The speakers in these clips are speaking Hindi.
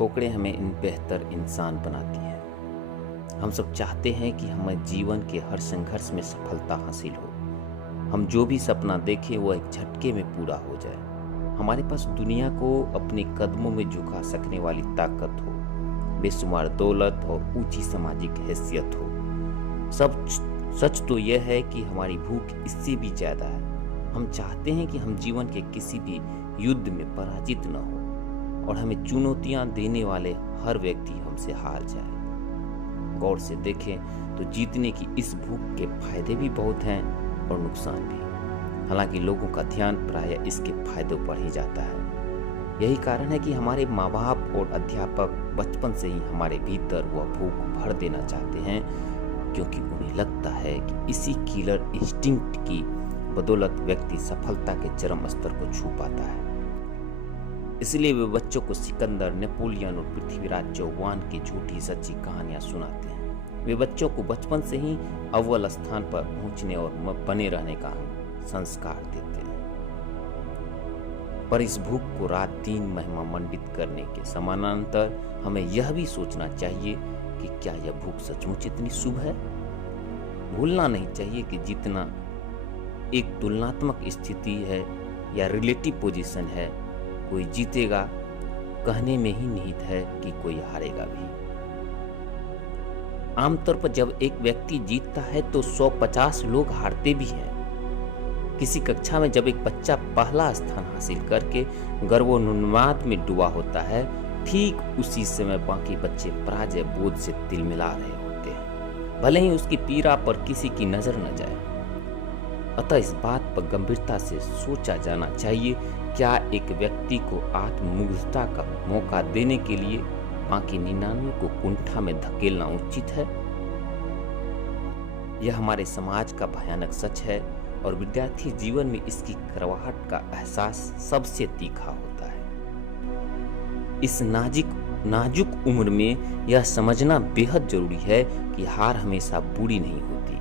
ठोकरें हमें बेहतर इंसान बनाती हैं। हम सब चाहते हैं कि हमें जीवन के हर संघर्ष में सफलता हासिल हो। हम जो भी सपना देखें वो एक झटके में पूरा हो जाए। हमारे पास दुनिया को अपने कदमों में झुका सकने वाली ताकत हो, बेशुमार दौलत और ऊंची सामाजिक हैसियत हो। सब सच तो यह है कि हमारी भूख इससे भी ज्यादा है। हम चाहते हैं कि हम जीवन के किसी भी युद्ध में पराजित न हो और हमें चुनौतियां देने वाले हर व्यक्ति हमसे हार जाए। गौर से देखें तो जीतने की इस भूख के फायदे भी बहुत हैं और नुकसान भी। हालांकि लोगों का ध्यान प्रायः इसके फायदों पर ही जाता है। यही कारण है कि हमारे माँ बाप और अध्यापक बचपन से ही हमारे भीतर वह भूख भर देना चाहते हैं, क्योंकि उन्हें लगता है कि इसी किलर इंस्टिंक्ट की बदौलत व्यक्ति सफलता के चरम स्तर को छू पाता है। इसलिए वे बच्चों को सिकंदर, नेपोलियन और पृथ्वीराज चौहान की झूठी सच्ची कहानियां सुनाते हैं। वे बच्चों को बचपन से ही अव्वल स्थान पर पहुंचने और बने रहने का संस्कार देते हैं। पर इस भूख को रात दिन महिमा मंडित करने के समानांतर हमें यह भी सोचना चाहिए कि क्या यह भूख सचमुच इतनी शुभ है। भूलना नहीं चाहिए कि जितना एक तुलनात्मक स्थिति है या रिलेटिव पोजीशन है, कोई जीतेगा कहने में ही निहित है कि कोई हारेगा भी। आमतौर पर जब एक व्यक्ति जीतता है तो 150 लोग हारते भी हैं। किसी कक्षा में जब एक बच्चा पहला स्थान हासिल करके गर्वोन्माद में डूबा होता है, ठीक उसी समय बाकी बच्चे पराजय बोध से तिलमिला रहे होते हैं, भले ही उसकी पीड़ा पर किसी की नजर न जाए। अतः इस बात पर गंभीरता से सोचा जाना चाहिए, क्या एक व्यक्ति को आत्ममुग्धता का मौका देने के लिए बाकी 99 को कुंठा में धकेलना उचित है। यह हमारे समाज का भयानक सच है और विद्यार्थी जीवन में इसकी कड़वाहट का एहसास सबसे तीखा होता है। इस नाजुक उम्र में यह समझना बेहद जरूरी है कि हार हमेशा बुरी नहीं होती,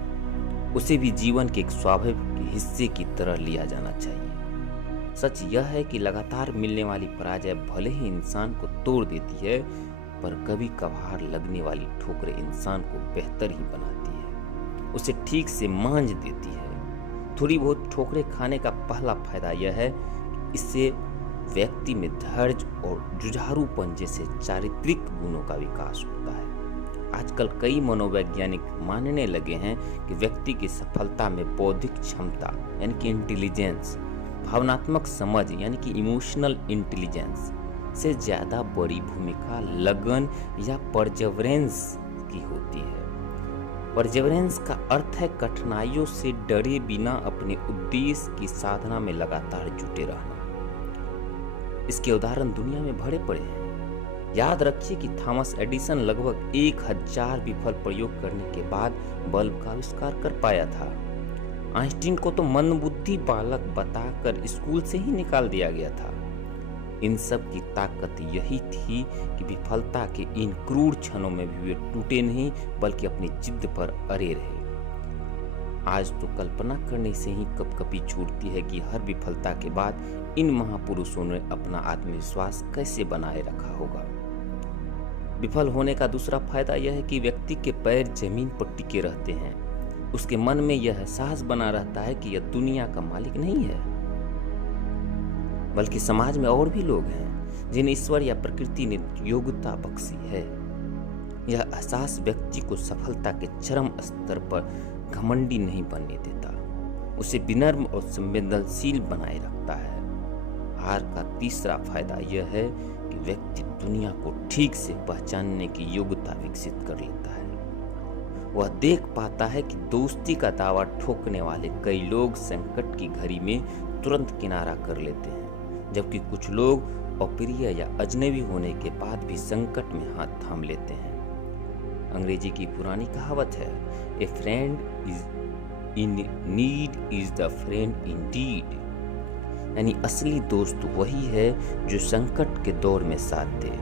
उसे भी जीवन के एक स्वाभाविक हिस्से की तरह लिया जाना चाहिए। सच यह है कि लगातार मिलने वाली पराजय भले ही इंसान को तोड़ देती है, पर कभी कभार लगने वाली ठोकरें इंसान को बेहतर ही बनाती है, उसे ठीक से मांझ देती है। थोड़ी बहुत ठोकरें खाने का पहला फायदा यह है कि इससे व्यक्ति में धैर्य और जुझारूपन जैसे चारित्रिक गुणों का विकास होता है। आजकल कई मनोवैज्ञानिक मानने लगे हैं कि व्यक्ति की सफलता में बौद्धिक क्षमता यानी कि इंटेलिजेंस, भावनात्मक समझ यानी कि इमोशनल इंटेलिजेंस से ज्यादा बड़ी भूमिका लगन या परसेवरेंस की होती है। परसेवरेंस का अर्थ है कठिनाइयों से डरे बिना अपने उद्देश्य की साधना में लगातार जुटे रहना। इसके उदाहरण दुनिया में भरे पड़े हैं। याद रखिए कि थॉमस एडिसन लगभग 1000 विफल प्रयोग करने के बाद बल्ब का आविष्कार कर पाया था। आइंस्टीन को तो मंदबुद्धि बालक बताकर स्कूल से ही निकाल दिया गया था। इन सब की ताकत यही थी कि विफलता के इन क्रूर क्षणों में भी वे टूटे नहीं, बल्कि अपनी जिद पर अड़े रहे। आज तो कल्पना करने से ही कपकपी छूटती है कि हर विफलता के बाद इन महापुरुषों ने अपना आत्मविश्वास कैसे बनाए रखा होगा। विफल होने का दूसरा फायदा यह है कि व्यक्ति के पैर जमीन पर टिके रहते हैं। उसके मन में यह एहसास बना रहता है कि यह दुनिया का मालिक नहीं है, बल्कि समाज में और भी लोग हैं जिन्हें ईश्वर या प्रकृति ने योग्यता बख्शी है। यह एहसास व्यक्ति को सफलता के चरम स्तर पर घमंडी नहीं बनने देता, उसे विनम्र और संवेदनशील बनाए रखता है। हार का तीसरा फायदा यह है कि व्यक्ति दुनिया को ठीक से पहचानने की योग्यता विकसित कर लेता है। वह देख पाता है कि दोस्ती का दावा ठोकने वाले कई लोग संकट की घड़ी में तुरंत किनारा कर लेते हैं, जबकि कुछ लोग अप्रिय या अजनबी होने के बाद भी संकट में हाथ थाम लेते हैं। अंग्रेजी की पुरानी कहावत है, ए friend is in need is the friend Indeed, यानी असली दोस्त वही है जो संकट के दौर में साथ दे।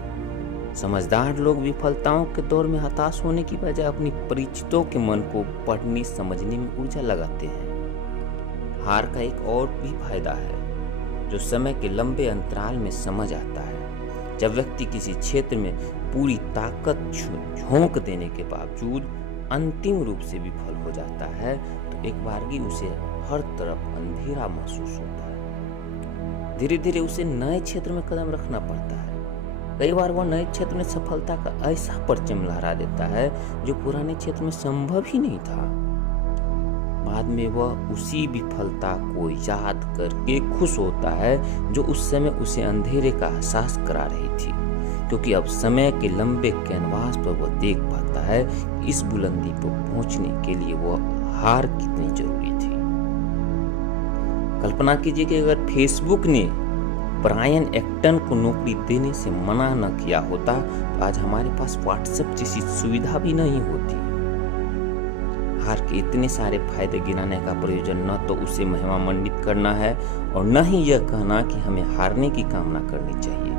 समझदार लोग विफलताओं के दौर में हताश होने की बजाय अपनी परिचितों के मन को पढ़ने समझने में ऊर्जा लगाते हैं। हार का एक और भी फायदा है जो समय के लंबे अंतराल में समझ आता है। जब व्यक्ति किसी क्षेत्र में पूरी ताकत झोंक देने के बावजूद अंतिम रूप से विफल हो जाता है तो एक बारगी उसे हर तरफ अंधेरा महसूस होता है। धीरे धीरे उसे नए क्षेत्र में कदम रखना पड़ता है। कई बार वह नए क्षेत्र में सफलता का ऐसा परचम लहरा देता है जो पुराने क्षेत्र में संभव ही नहीं था। बाद में वह उसी विफलता को याद करके खुश होता है जो उस समय उसे अंधेरे का एहसास करा रही थी, क्योंकि अब समय के लंबे कैनवास पर वह देख पाता है कि इस बुलंदी पर पहुंचने के लिए वह हार कितनी जरूरी थी। कल्पना कीजिए कि अगर फेसबुक ने ब्रायन एक्टन को नौकरी देने से मना न किया होता तो आज हमारे पास व्हाट्सएप जैसी सुविधा भी नहीं होती। हार के इतने सारे फायदे गिनाने का प्रयोजन न तो उसे महिमामंडित करना है और न ही यह कहना कि हमें हारने की कामना करनी चाहिए।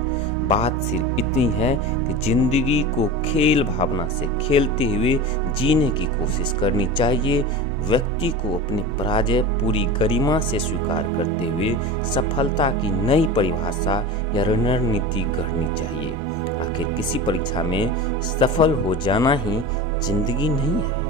बात सिर्फ इतनी है कि जिंदगी को खेल भावना से खेलते हुए जीने की कोशिश करनी चाहिए। व्यक्ति को अपनी पराजय पूरी गरिमा से स्वीकार करते हुए सफलता की नई परिभाषा या रणनीति गढ़नी चाहिए। आखिर किसी परीक्षा में सफल हो जाना ही जिंदगी नहीं है।